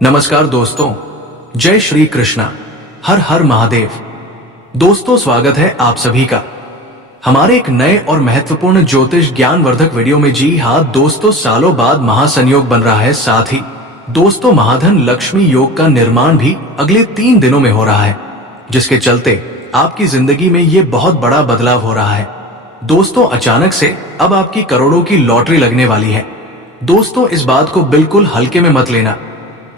नमस्कार दोस्तों, जय श्री कृष्णा, हर हर महादेव। दोस्तों, स्वागत है आप सभी का हमारे एक नए और महत्वपूर्ण ज्योतिष ज्ञानवर्धक वीडियो में। जी हाँ दोस्तों, सालों बाद महासंयोग बन रहा है। साथ ही दोस्तों, महाधन लक्ष्मी योग का निर्माण भी अगले 3 दिनों में हो रहा है, जिसके चलते आपकी जिंदगी में ये बहुत बड़ा बदलाव हो रहा है। दोस्तों, अचानक से अब आपकी करोड़ों की लॉटरी लगने वाली है। दोस्तों, इस बात को बिल्कुल हल्के में मत लेना,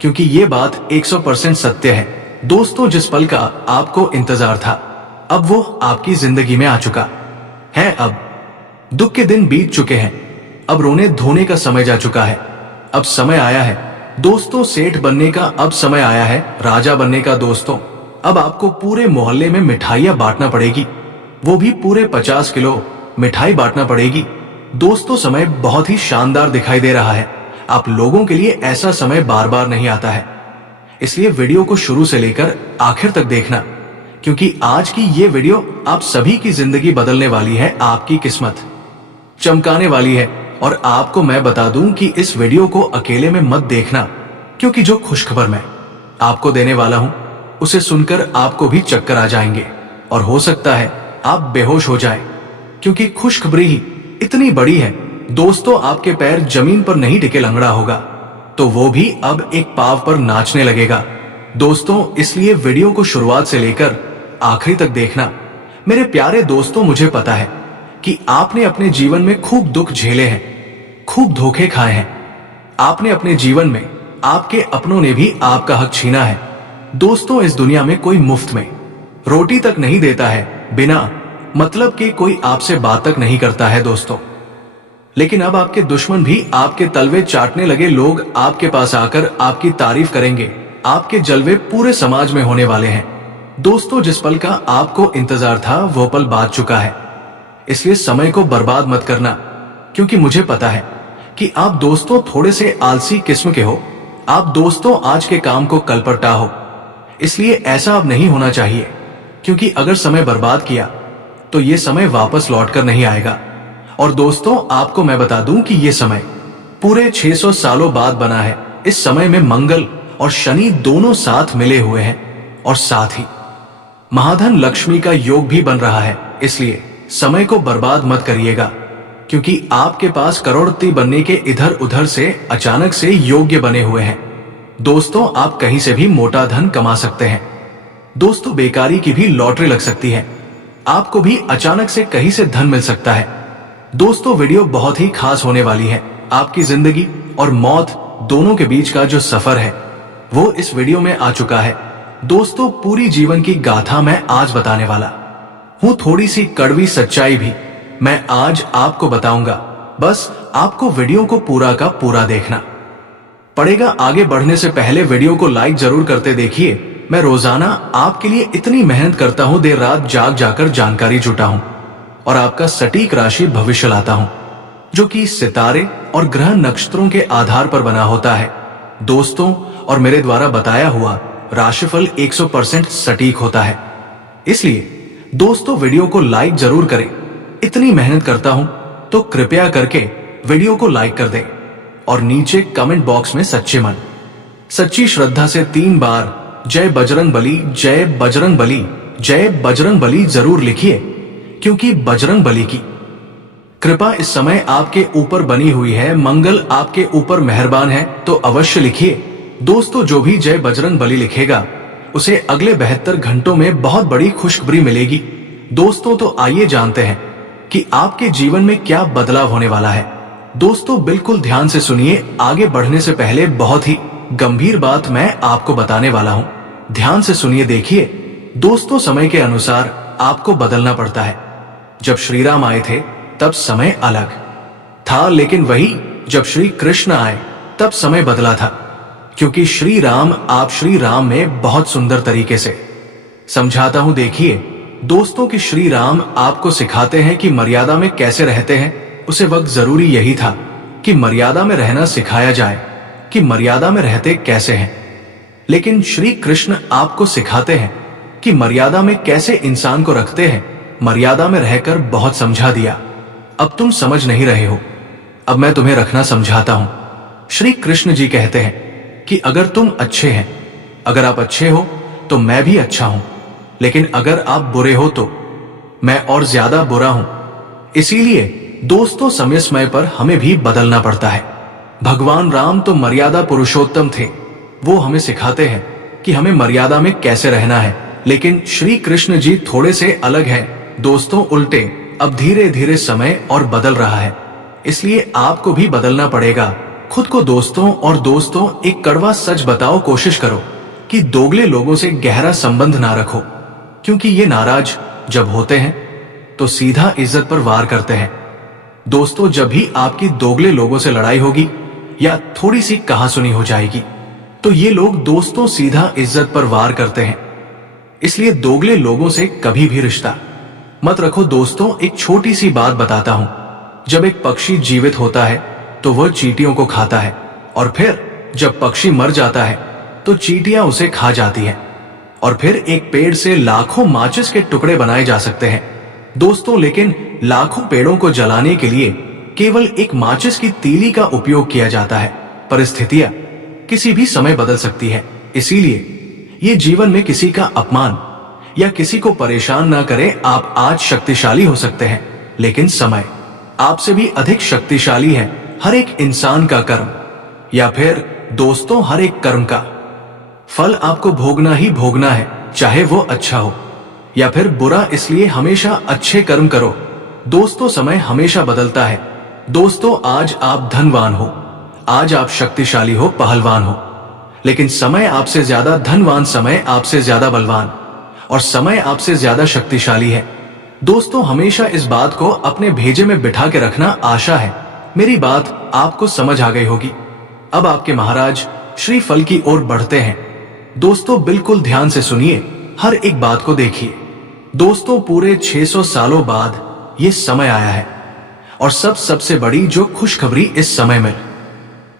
क्योंकि ये बात 100% सत्य है। दोस्तों, जिस पल का आपको इंतजार था, अब वो आपकी जिंदगी में आ चुका है। अब दुख के दिन बीत चुके हैं, अब रोने धोने का समय जा चुका है। अब समय आया है दोस्तों सेठ बनने का, अब समय आया है राजा बनने का। दोस्तों, अब आपको पूरे मोहल्ले में मिठाइयां बांटना पड़ेगी, वो भी पूरे 50 किलो मिठाई बांटना पड़ेगी। दोस्तों, समय बहुत ही शानदार दिखाई दे रहा है। आप लोगों के लिए ऐसा समय बार बार नहीं आता है, इसलिए वीडियो को शुरू से लेकर आखिर तक देखना, क्योंकि आज की ये वीडियो आप सभी की जिंदगी बदलने वाली है, आपकी किस्मत चमकाने वाली है। और आपको मैं बता दूं कि इस वीडियो को अकेले में मत देखना, क्योंकि जो खुशखबर मैं आपको देने वाला हूं, उसे सुनकर आपको भी चक्कर आ जाएंगे और हो सकता है आप बेहोश हो जाएं, क्योंकि खुशखबरी ही इतनी बड़ी है। दोस्तों, आपके पैर जमीन पर नहीं टिके लंगड़ा होगा, तो वो भी अब एक पांव पर नाचने लगेगा। दोस्तों, इसलिए वीडियो को शुरुआत से लेकर आखिरी तक देखना। मेरे प्यारे दोस्तों, मुझे पता है कि आपने अपने जीवन में खूब दुख झेले हैं, खूब धोखे खाए हैं। आपने अपने जीवन में आपके अपनों ने भी आपका हक छीना है। दोस्तों, इस दुनिया में कोई मुफ्त में रोटी तक नहीं देता है, बिना मतलब के कोई आपसे बात तक नहीं करता है। दोस्तों, लेकिन अब आपके दुश्मन भी आपके तलवे चाटने लगे। लोग आपके पास आकर आपकी तारीफ करेंगे, आपके जलवे पूरे समाज में होने वाले हैं। दोस्तों, जिस पल का आपको इंतजार था, वो पल बात चुका है। इसलिए समय को बर्बाद मत करना, क्योंकि मुझे पता है कि आप दोस्तों थोड़े से आलसी किस्म के हो। आप दोस्तों आज के काम को कल पर टाहो। इसलिए ऐसा अब नहीं होना चाहिए, क्योंकि अगर समय बर्बाद किया तो ये समय वापस लौटकर नहीं आएगा। और दोस्तों, आपको मैं बता दूं कि ये समय पूरे 600 सालों बाद बना है। इस समय में मंगल और शनि दोनों साथ मिले हुए हैं, और साथ ही महाधन लक्ष्मी का योग भी बन रहा है। इसलिए समय को बर्बाद मत करिएगा, क्योंकि आपके पास करोड़पति बनने के इधर उधर से अचानक से योग्य बने हुए हैं। दोस्तों, आप कहीं से भी मोटा धन कमा सकते हैं। दोस्तों, बेकारी की भी लॉटरी लग सकती है, आपको भी अचानक से कहीं से धन मिल सकता है। दोस्तों, वीडियो बहुत ही खास होने वाली है। आपकी जिंदगी और मौत दोनों के बीच का जो सफर है, वो इस वीडियो में आ चुका है। दोस्तों, पूरी जीवन की गाथा मैं आज बताने वाला हूं, थोड़ी सी कड़वी सच्चाई भी मैं आज आपको बताऊंगा। बस आपको वीडियो को पूरा का पूरा देखना पड़ेगा। आगे बढ़ने से पहले वीडियो को लाइक जरूर करते देखिए। मैं रोजाना आपके लिए इतनी मेहनत करता हूं, देर रात जाग जाकर जानकारी जुटा हूं और आपका सटीक राशि भविष्य लाता हूं, जो कि सितारे और ग्रह नक्षत्रों के आधार पर बना होता है। दोस्तों, और मेरे द्वारा बताया हुआ राशिफल 100% सटीक होता है। इसलिए दोस्तों, वीडियो को लाइक जरूर करें। इतनी मेहनत करता हूं तो कृपया करके वीडियो को लाइक कर दें और नीचे कमेंट बॉक्स में सच्चे मन सच्ची श्रद्धा से 3 बार जय बजरंग बली, जय बजरंग बली, जय बजरंग बली जरूर लिखिए, क्योंकि बजरंग बली की कृपा इस समय आपके ऊपर बनी हुई है। मंगल आपके ऊपर मेहरबान है, तो अवश्य लिखिए। दोस्तों, जो भी जय बजरंग बली लिखेगा, उसे अगले 72 घंटों में बहुत बड़ी खुशखबरी मिलेगी। दोस्तों, तो आइए जानते हैं कि आपके जीवन में क्या बदलाव होने वाला है। दोस्तों, बिल्कुल ध्यान से सुनिए। आगे बढ़ने से पहले बहुत ही गंभीर बात मैं आपको बताने वाला हूं, ध्यान से सुनिए, देखिए। दोस्तों, समय के अनुसार आपको बदलना पड़ता है। जब श्री राम आए थे तब समय अलग था, लेकिन वही जब श्री कृष्ण आए तब समय बदला था, क्योंकि श्री राम में बहुत सुंदर तरीके से समझाता हूं। देखिए दोस्तों, कि श्री राम आपको सिखाते हैं कि मर्यादा में कैसे रहते हैं। उसे वक्त जरूरी यही था कि मर्यादा में रहना सिखाया जाए, कि मर्यादा में रहते कैसे हैं। लेकिन श्री कृष्ण आपको सिखाते हैं कि मर्यादा में कैसे इंसान को रखते हैं। मर्यादा में रहकर बहुत समझा दिया, अब तुम समझ नहीं रहे हो, अब मैं तुम्हें रखना समझाता हूं। श्री कृष्ण जी कहते हैं कि अगर तुम अच्छे हैं, अगर आप अच्छे हो तो मैं भी अच्छा हूं, लेकिन अगर आप बुरे हो तो मैं और ज्यादा बुरा हूं। इसीलिए दोस्तों समय समय पर हमें भी बदलना पड़ता है। भगवान राम तो मर्यादा पुरुषोत्तम थे, वो हमें सिखाते हैं कि हमें मर्यादा में कैसे रहना है। लेकिन श्री कृष्ण जी थोड़े से अलग हैं दोस्तों, उल्टे। अब धीरे धीरे समय और बदल रहा है, इसलिए आपको भी बदलना पड़ेगा खुद को दोस्तों, एक कड़वा सच बताओ, कोशिश करो कि दोगले लोगों से गहरा संबंध ना रखो, क्योंकि ये नाराज जब होते हैं तो सीधा इज्जत पर वार करते हैं। दोस्तों, जब भी आपकी दोगले लोगों से लड़ाई होगी या थोड़ी सी कहासुनी हो जाएगी तो ये लोग दोस्तों सीधा इज्जत पर वार करते हैं। इसलिए दोगले लोगों से कभी भी रिश्ता मत रखो दोस्तों। एक छोटी सी बात बताता हूं, जब एक पक्षी जीवित होता है तो वह चींटियों को खाता है, और फिर जब पक्षी मर जाता है तो चींटियां उसे खा जाती हैं। और फिर एक पेड़ से लाखों माचिस के टुकड़े बनाए जा सकते हैं दोस्तों, लेकिन लाखों पेड़ों को जलाने के लिए केवल एक माचिस की तीली का उपयोग किया जाता है। परिस्थितियां किसी भी समय बदल सकती है, इसीलिए ये जीवन में किसी का अपमान या किसी को परेशान ना करें। आप आज शक्तिशाली हो सकते हैं, लेकिन समय आपसे भी अधिक शक्तिशाली है। हर एक इंसान का कर्म, या फिर दोस्तों हर एक कर्म का फल आपको भोगना ही भोगना है, चाहे वो अच्छा हो या फिर बुरा। इसलिए हमेशा अच्छे कर्म करो दोस्तों। समय हमेशा बदलता है दोस्तों। आज आप धनवान हो, आज आप शक्तिशाली हो, पहलवान हो, लेकिन समय आपसे ज्यादा धनवान, समय आपसे ज्यादा बलवान, और समय आपसे ज्यादा शक्तिशाली है दोस्तों। हमेशा इस बात को अपने भेजे में बिठा के रखना। आशा है मेरी बात आपको समझ आ गई होगी। अब आपके महाराज श्री फल की ओर बढ़ते हैं दोस्तों। बिल्कुल ध्यान से सुनिए, हर एक बात को देखिए दोस्तों। पूरे 600 सालों बाद ये समय आया है, और सबसे बड़ी जो खुशखबरी इस समय में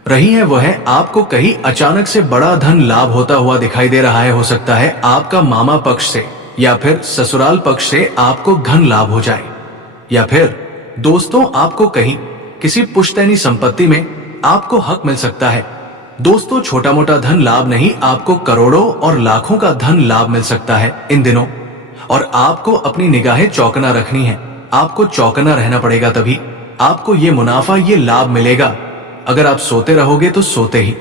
रही है वो है आपको कहीं अचानक से बड़ा धन लाभ होता हुआ दिखाई दे रहा है। हो सकता है आपका मामा पक्ष से या फिर ससुराल पक्ष से आपको धन लाभ हो जाए, या फिर दोस्तों आपको कहीं किसी पुश्तैनी संपत्ति में आपको हक मिल सकता है दोस्तों। छोटा मोटा धन लाभ नहीं, आपको करोड़ों और लाखों का धन लाभ मिल सकता है इन दिनों, और आपको अपनी निगाहें चौकना रखनी है। आपको चौकना रहना पड़ेगा, तभी आपको ये मुनाफा, ये लाभ मिलेगा। अगर आप सोते रहोगे तो सोते ही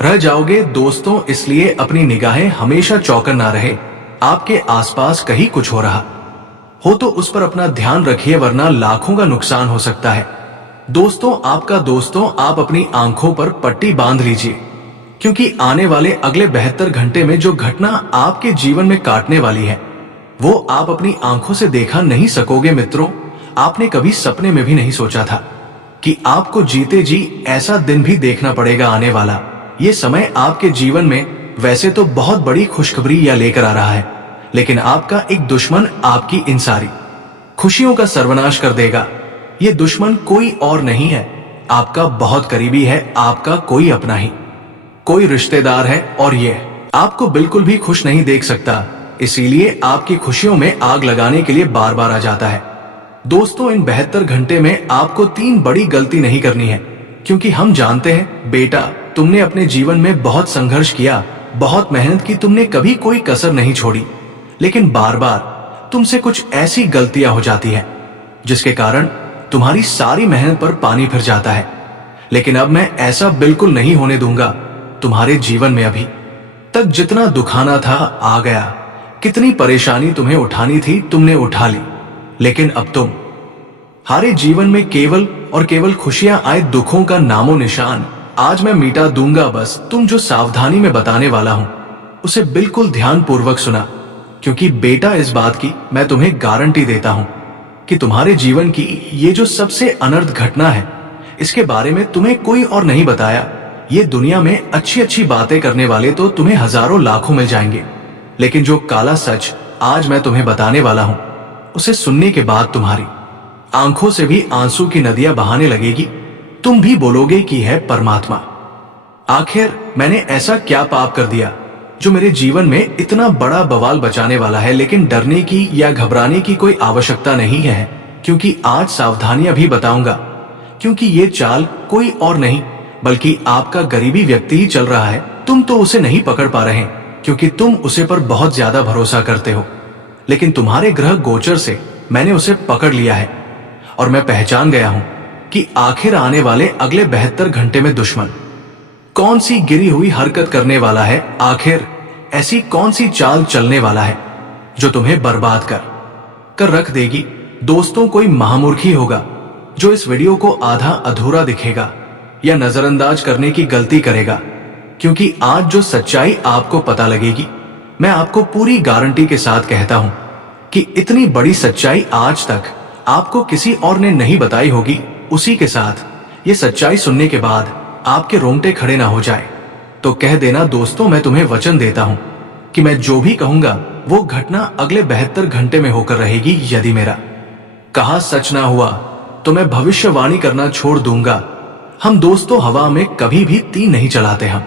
रह जाओगे दोस्तों। इसलिए अपनी निगाहें हमेशा चौकन ना रहे। आपके आसपास कहीं कुछ हो रहा हो तो उस पर अपना ध्यान रखिए, वरना लाखों का नुकसान हो सकता है दोस्तों। आपका दोस्तों, आप अपनी आंखों पर पट्टी बांध लीजिए, क्योंकि आने वाले अगले 72 घंटे में जो घटना आपके जीवन में काटने वाली है वो आप अपनी आंखों से देखा नहीं सकोगे मित्रों। आपने कभी सपने में भी नहीं सोचा था कि आपको जीते जी ऐसा दिन भी देखना पड़ेगा आने वाला। ये समय आपके जीवन में वैसे तो बहुत बड़ी खुशखबरी या लेकर आ रहा है, लेकिन आपका एक दुश्मन आपकी इन सारी खुशियों का सर्वनाश कर देगा। ये दुश्मन कोई और नहीं है, आपका बहुत करीबी है, आपका कोई अपना ही कोई रिश्तेदार है, और ये आपको बिल्कुल भी खुश नहीं देख सकता। इसीलिए आपकी खुशियों में आग लगाने के लिए बार बार आ जाता है दोस्तों। इन 72 घंटे में आपको 3 बड़ी गलती नहीं करनी है, क्योंकि हम जानते हैं बेटा, तुमने अपने जीवन में बहुत संघर्ष किया, बहुत मेहनत की, तुमने कभी कोई कसर नहीं छोड़ी, लेकिन बार बार तुमसे कुछ ऐसी गलतियां हो जाती है जिसके कारण तुम्हारी सारी मेहनत पर पानी फिर जाता है। लेकिन अब मैं ऐसा बिल्कुल नहीं होने दूंगा तुम्हारे जीवन में। अभी तक जितना दुखाना था आ गया, कितनी परेशानी तुम्हें उठानी थी तुमने उठा ली, लेकिन अब तुम हारे जीवन में केवल और केवल खुशियां आए, दुखों का नामो निशान आज मैं मिटा दूंगा। बस तुम जो सावधानी में बताने वाला हूं उसे बिल्कुल ध्यान पूर्वक सुना, क्योंकि बेटा इस बात की मैं तुम्हें गारंटी देता हूं कि तुम्हारे जीवन की ये जो सबसे अनर्थ घटना है इसके बारे में तुम्हें कोई और नहीं बताया। ये दुनिया में अच्छी अच्छी बातें करने वाले तो तुम्हें हजारों लाखों मिल जाएंगे, लेकिन जो काला सच आज मैं तुम्हें बताने वाला हूं उसे सुनने के बाद तुम्हारी आंखों से भी आंसू की नदियां बहाने लगेगी। तुम भी बोलोगे कि है परमात्मा, आखिर मैंने ऐसा क्या पाप कर दिया जो मेरे जीवन में इतना बड़ा बवाल बचाने वाला है। लेकिन डरने की या घबराने की कोई आवश्यकता नहीं है, क्योंकि आज सावधानियां भी बताऊंगा, क्योंकि ये चाल कोई और नहीं बल्कि आपका गरीबी व्यक्ति ही चल रहा है तुम तो उसे नहीं पकड़ पा रहे क्योंकि तुम उसे पर बहुत ज्यादा भरोसा करते हो, लेकिन तुम्हारे ग्रह गोचर से मैंने उसे पकड़ लिया है और मैं पहचान गया हूं कि आखिर आने वाले अगले 72 घंटे में दुश्मन कौन सी गिरी हुई हरकत करने वाला है, आखिर ऐसी कौन सी चाल चलने वाला है जो तुम्हें बर्बाद कर रख देगी। दोस्तों, कोई महामूर्खी होगा जो इस वीडियो को आधा अधूरा दिखेगा या नजरअंदाज करने की गलती करेगा, क्योंकि आज जो सच्चाई आपको पता लगेगी, मैं आपको पूरी गारंटी के साथ कहता हूं कि इतनी बड़ी सच्चाई आज तक आपको किसी और ने नहीं बताई होगी। उसी के साथ ये सच्चाई सुनने के बाद आपके रोंगटे खड़े ना हो जाए तो कह देना दोस्तों, मैं तुम्हें वचन देता हूं कि मैं जो भी कहूंगा वो घटना अगले 72 घंटे में होकर रहेगी। यदि मेरा कहा सच ना हुआ तो मैं भविष्यवाणी करना छोड़ दूंगा। हम दोस्तों हवा में कभी भी तीर नहीं चलाते, हम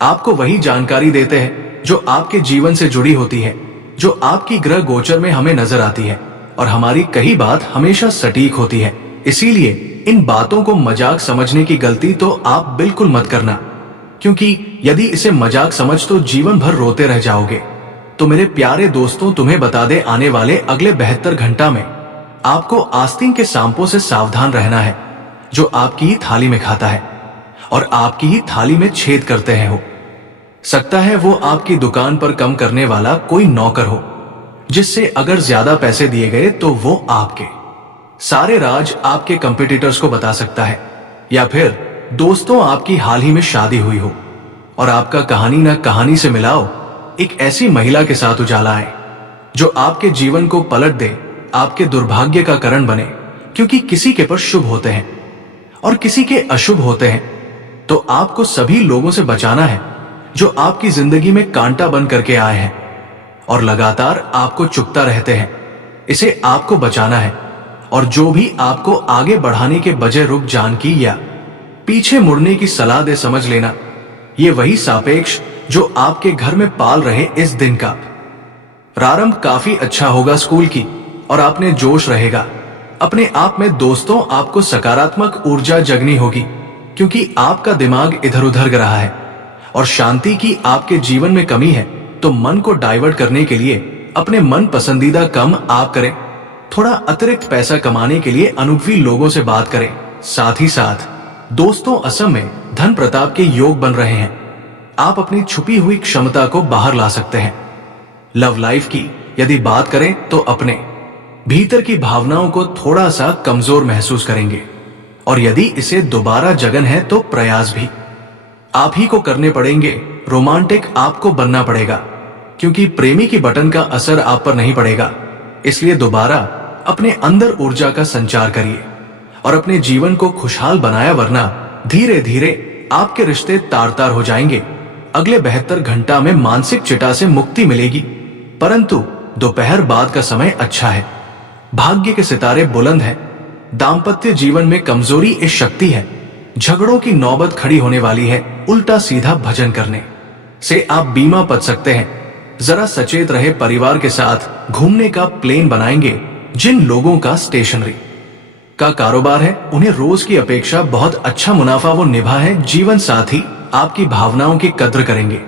आपको वही जानकारी देते हैं जो आपके जीवन से जुड़ी होती है, जो आपकी ग्रह गोचर में हमें नजर आती है, और हमारी कही बात हमेशा सटीक होती है। इसीलिए इन बातों को मजाक समझने की गलती तो आप बिल्कुल मत करना, क्योंकि यदि इसे मजाक समझ तो जीवन भर रोते रह जाओगे। तो मेरे प्यारे दोस्तों, तुम्हें बता दे, आने वाले अगले 72 घंटा में आपको आस्तीन के सांपों से सावधान रहना है, जो आपकी ही थाली में खाता है और आपकी ही थाली में छेद करते हैं। हो सकता है वो आपकी दुकान पर कम करने वाला कोई नौकर हो, जिससे अगर ज्यादा पैसे दिए गए तो वो आपके सारे राज आपके कंपटीटर्स को बता सकता है। या फिर दोस्तों, आपकी हाल ही में शादी हुई हो और आपका कहानी ना कहानी से मिलाओ एक ऐसी महिला के साथ उजाला आए जो आपके जीवन को पलट दे, आपके दुर्भाग्य का कारण बने, क्योंकि किसी के पर शुभ होते हैं और किसी के अशुभ होते हैं। तो आपको सभी लोगों से बचाना है जो आपकी जिंदगी में कांटा बन करके आए हैं और लगातार आपको चुभता रहते हैं। इसे आपको बचाना है, और जो भी आपको आगे बढ़ाने के बजाय रुक जान की या पीछे मुड़ने की सलाह दे, समझ लेना ये वही सापेक्ष जो आपके घर में पाल रहे इस दिन का प्रारंभ काफी अच्छा होगा स्कूल की, और आपने जोश रहेगा अपने आप में। दोस्तों, आपको सकारात्मक ऊर्जा जगनी होगी, क्योंकि आपका दिमाग इधर उधर रहा है और शांति की आपके जीवन में कमी है। तो मन को डाइवर्ट करने के लिए अपने मन पसंदीदा काम आप करें। थोड़ा अतिरिक्त पैसा कमाने के लिए अनुभवी लोगों से बात करें। साथ ही साथ दोस्तों, असम में धन प्रताप के योग बन रहे हैं। आप अपनी छुपी हुई क्षमता को बाहर ला सकते हैं। लव लाइफ की यदि बात करें तो अपने भीतर की भावनाओं को थोड़ा सा कमजोर महसूस करेंगे, और यदि इसे दोबारा जगन है तो प्रयास भी आप ही को करने पड़ेंगे। रोमांटिक आपको बनना पड़ेगा, क्योंकि प्रेमी की बटन का असर आप पर नहीं पड़ेगा। इसलिए दोबारा अपने अंदर ऊर्जा का संचार करिए और अपने जीवन को खुशहाल बनाया, वरना धीरे धीरे आपके रिश्ते तार तार हो जाएंगे। अगले 72 घंटा में मानसिक चिटा से मुक्ति मिलेगी, परंतु दोपहर बाद का समय अच्छा है। भाग्य के सितारे बुलंद हैं। दाम्पत्य जीवन में कमजोरी इस शक्ति है। झगड़ों की नौबत खड़ी होने वाली है। उल्टा सीधा भजन करने से आप बीमा पच सकते हैं। जरा सचेत रहे। परिवार के साथ घूमने का प्लान बनाएंगे। जिन लोगों का स्टेशनरी का कारोबार है, उन्हें रोज की अपेक्षा बहुत अच्छा मुनाफा वो निभा है। जीवन साथी आपकी भावनाओं की कद्र करेंगे,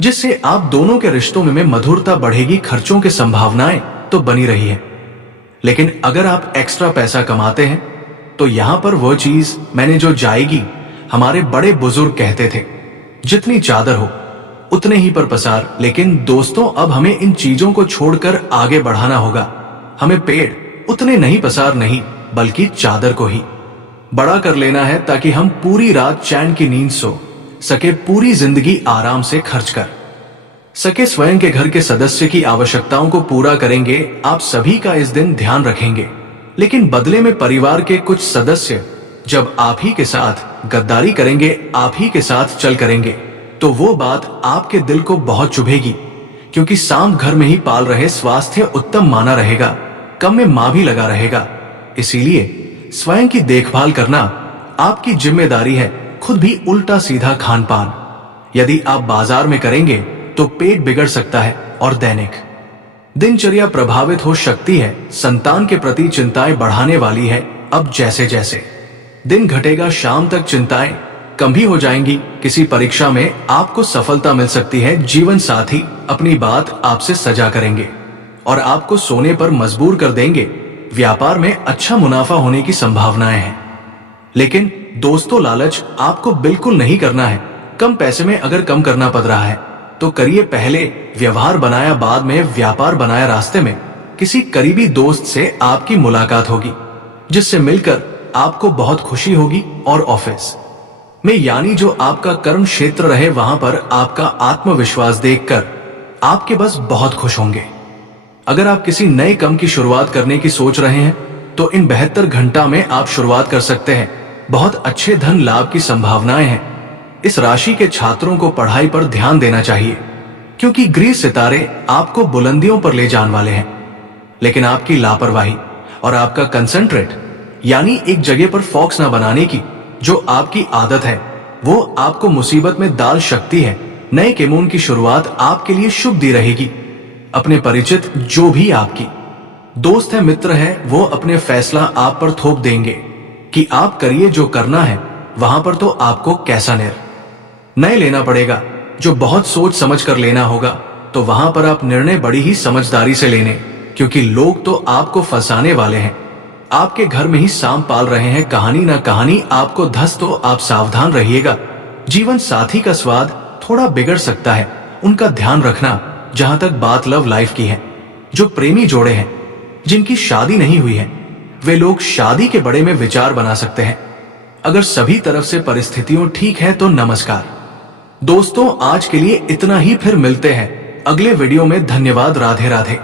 जिससे आप दोनों के रिश्तों में मधुरता बढ़ेगी। खर्चों की संभावनाएं तो बनी रही है, लेकिन अगर आप एक्स्ट्रा पैसा कमाते हैं तो यहां पर वो चीज मैंने जो जाएगी। हमारे बड़े बुजुर्ग कहते थे, जितनी चादर हो उतने ही पर पसार। लेकिन दोस्तों, अब हमें इन चीजों को छोड़कर आगे बढ़ाना होगा। हमें पेड़ उतने नहीं पसार नहीं, बल्कि चादर को ही बड़ा कर लेना है, ताकि हम पूरी रात चैन की नींद सो सके, पूरी जिंदगी आराम से खर्च कर सके, स्वयं के घर के सदस्य की आवश्यकताओं को पूरा करेंगे। आप सभी का इस दिन ध्यान रखेंगे, लेकिन बदले में परिवार के कुछ सदस्य जब आप ही के साथ गद्दारी करेंगे, आप ही के साथ चल करेंगे, तो वो बात आपके दिल को बहुत चुभेगी। क्योंकि सांप घर में ही पाल रहे स्वास्थ्य उत्तम माना रहेगा, कम में मां भी लगा रहेगा। इसीलिए स्वयं की देखभाल करना आपकी जिम्मेदारी है। खुद भी उल्टा सीधा खान पान यदि आप बाजार में करेंगे तो पेट बिगड़ सकता है और दैनिक दिनचर्या प्रभावित हो सकती है। संतान के प्रति चिंताएं बढ़ाने वाली है। अब जैसे जैसे दिन घटेगा, शाम तक चिंताएं कम भी हो जाएंगी। किसी परीक्षा में आपको सफलता मिल सकती है। जीवन साथी अपनी बात आपसे सजा करेंगे और आपको सोने पर मजबूर कर देंगे। व्यापार में अच्छा मुनाफा होने की संभावनाएं हैं। लेकिन दोस्तों, लालच आपको बिल्कुल नहीं करना है। कम पैसे में अगर कम करना पड़ रहा है तो करिए। पहले व्यवहार बनाया, बाद में व्यापार बनाया। रास्ते में किसी करीबी दोस्त से आपकी मुलाकात होगी जिससे मिलकर आपको बहुत खुशी होगी। और ऑफिस में यानी जो आपका कर्म क्षेत्र रहे वहां पर आपका आत्मविश्वास देखकर आपके बस बहुत खुश होंगे। अगर आप किसी नए काम की शुरुआत करने की सोच रहे हैं तो इन 72 घंटा में आप शुरुआत कर सकते हैं। बहुत अच्छे धन लाभ की संभावनाएं हैं। इस राशि के छात्रों को पढ़ाई पर ध्यान देना चाहिए क्योंकि गृह सितारे आपको बुलंदियों पर ले जाने वाले हैं। लेकिन आपकी लापरवाही और आपका कंसंट्रेट यानी एक जगह पर फोकस न बनाने की जो आपकी आदत है वो आपको मुसीबत में डाल सकती है। नए केमोन की शुरुआत आपके लिए शुभ दी रहेगी। अपने परिचित जो भी आपकी दोस्त है, मित्र है, वो अपने फैसला आप पर थोप देंगे कि आप करिए जो करना है। वहां पर तो आपको कैसा निर्णय लेना पड़ेगा जो बहुत सोच समझ कर लेना होगा। तो वहां पर आप निर्णय बड़ी ही समझदारी से लेने, क्योंकि लोग तो आपको फंसाने वाले हैं। आपके घर में ही सांप पाल रहे हैं। कहानी ना कहानी आपको धस, तो आप सावधान रहिएगा। जीवन साथी का स्वाद थोड़ा बिगड़ सकता है, उनका ध्यान रखना। जहां तक बात लव लाइफ की है, जो प्रेमी जोड़े हैं जिनकी शादी नहीं हुई है वे लोग शादी के बड़े में विचार बना सकते हैं। अगर सभी तरफ से परिस्थितियां ठीक है तो नमस्कार दोस्तों, आज के लिए इतना ही। फिर मिलते हैं अगले वीडियो में। धन्यवाद। राधे राधे।